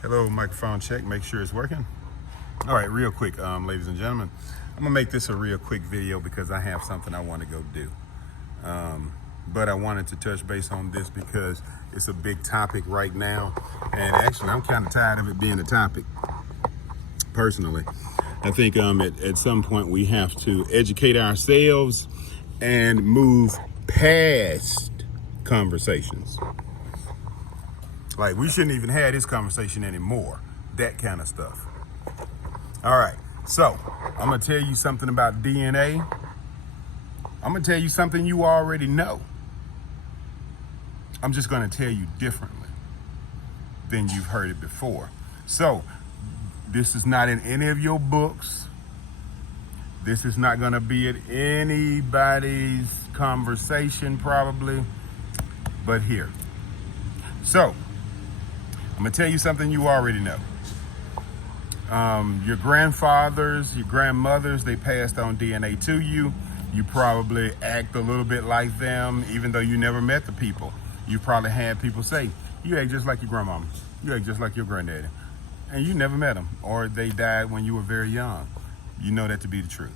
Hello, microphone check. Make sure it's working. All right, real quick, ladies and gentlemen. I'm gonna make this a real quick video because I have something I want to go do. But I wanted to touch base on this because it's a big topic right now, and actually, I'm kind of tired of it being a topic. Personally, I think at some point we have to educate ourselves and move past conversations. Like, we shouldn't even have this conversation anymore. That kind of stuff. All right. So, I'm going to tell you something about DNA. I'm going to tell you something you already know. I'm just going to tell you differently than you've heard it before. So, this is not in any of your books. This is not going to be at anybody's conversation, probably. But here. So, I'm going to tell you something you already know. Your grandfathers, your grandmothers, they passed on DNA to you. You probably act a little bit like them, even though you never met the people. You probably had people say, you act just like your grandmama. You act just like your granddaddy. And you never met them, or they died when you were very young. You know that to be the truth.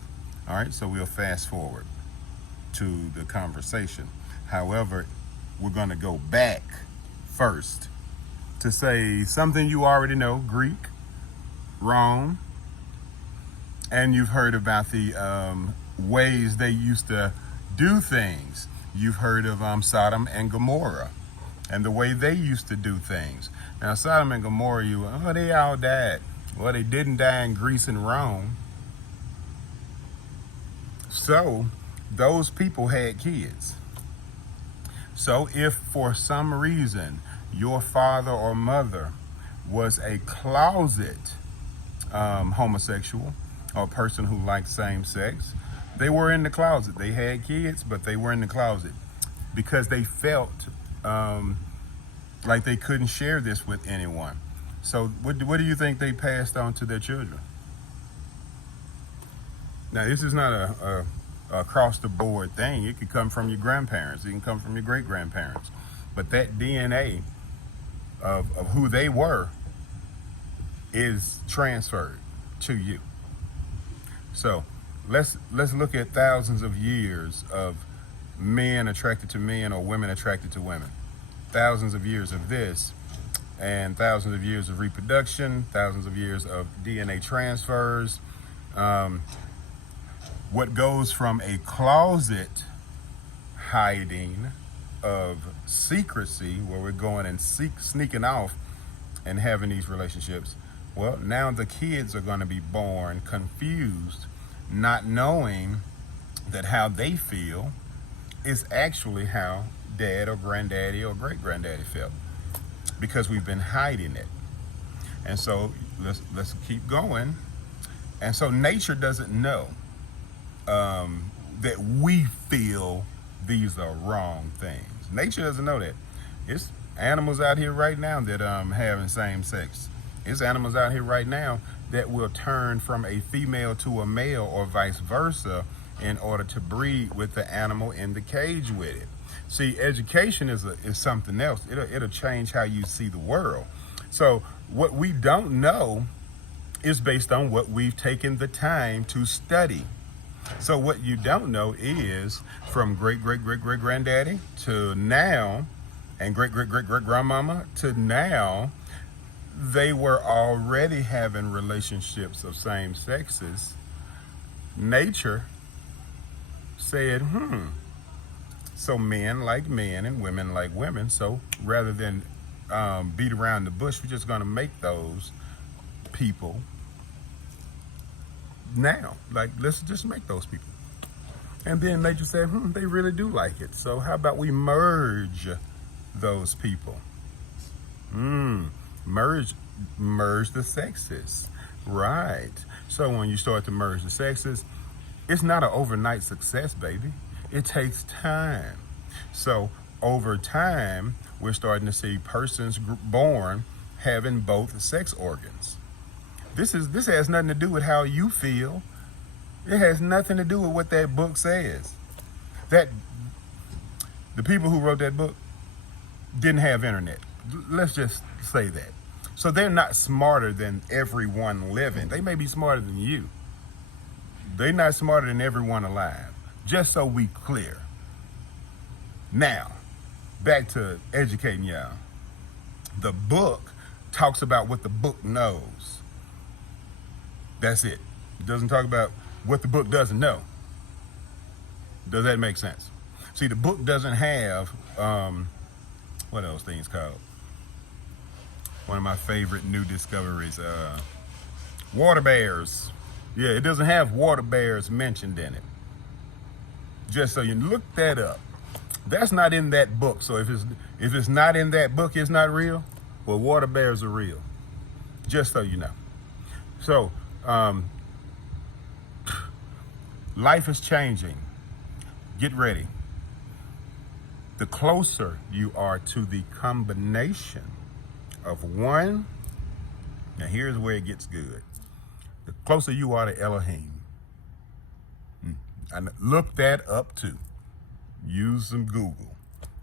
All right, so we'll fast forward to the conversation. However, we're going to go back first to say something you already know, Greek, Rome, and you've heard about the ways they used to do things. You've heard of Sodom and Gomorrah and the way they used to do things. Now, Sodom and Gomorrah, they all died. Well, they didn't die in Greece and Rome. So, those people had kids. So, if for some reason your father or mother was a closet homosexual or person who liked same sex, they were in the closet. They had kids, but they were in the closet because they felt like they couldn't share this with anyone. So what do you think they passed on to their children? Now, this is not a across the board thing. It could come from your grandparents. It can come from your great grandparents. But that DNA of who they were is transferred to you. So let's look at thousands of years of men attracted to men or women attracted to women. Thousands of years of this, and thousands of years of reproduction, thousands of years of DNA transfers. What goes from a closet hiding of secrecy, where we're going and sneaking off and having these relationships, well, now the kids are going to be born confused, not knowing that how they feel is actually how dad or granddaddy or great granddaddy felt, because we've been hiding it. And so let's keep going. And so nature doesn't know that we feel these are wrong things. Nature doesn't know that. It's animals out here right now that having same sex. It's animals out here right now that will turn from a female to a male or vice versa in order to breed with the animal in the cage with it. See, education is something else. It'll change how you see the world. So what we don't know is based on what we've taken the time to study. So what you don't know is from great-great-great-great-granddaddy to now, and great-great-great-great-grandmama to now, they were already having relationships of same sexes. Nature said, so men like men and women like women. So rather than beat around the bush, we're just going to make those people now. Like, let's just make those people. And then nature said, they really do like it. So how about we merge those people? Merge the sexes. Right. So when you start to merge the sexes, it's not an overnight success, baby. It takes time. So over time, we're starting to see persons born having both sex organs. This has nothing to do with how you feel. It has nothing to do with what that book says. That the people who wrote that book didn't have internet. Let's just say that. So they're not smarter than everyone living. They may be smarter than you. They're not smarter than everyone alive. Just so we clear. Now, back to educating y'all. The book talks about what the book knows. That's it. It doesn't talk about what the book doesn't know. Does that make sense? See, the book doesn't have, what are those things called? One of my favorite new discoveries, water bears. Yeah, it doesn't have water bears mentioned in it. Just so you look that up. That's not in that book. So if it's not in that book, it's not real. Well, water bears are real. Just so you know. So, life is changing. Get ready. The closer you are to the combination of one, now here's where it gets good. The closer you are to Elohim. And look that up too. Use some Google.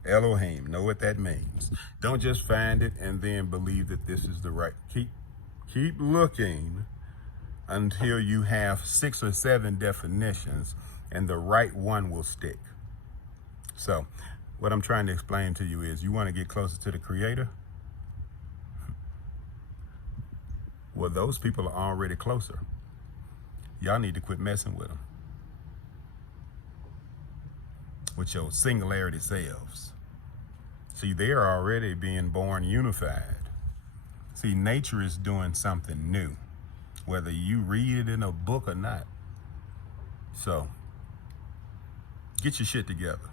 Elohim, know what that means. Don't just find it and then believe that this is the right. Keep looking until you have 6 or 7 definitions and the right one will stick. So what I'm trying to explain to you is, you want to get closer to the Creator? Well, those people are already closer. Y'all need to quit messing with them. With your singularity selves. See, they are already being born unified. See, nature is doing something new, whether you read it in a book or not. So, get your shit together.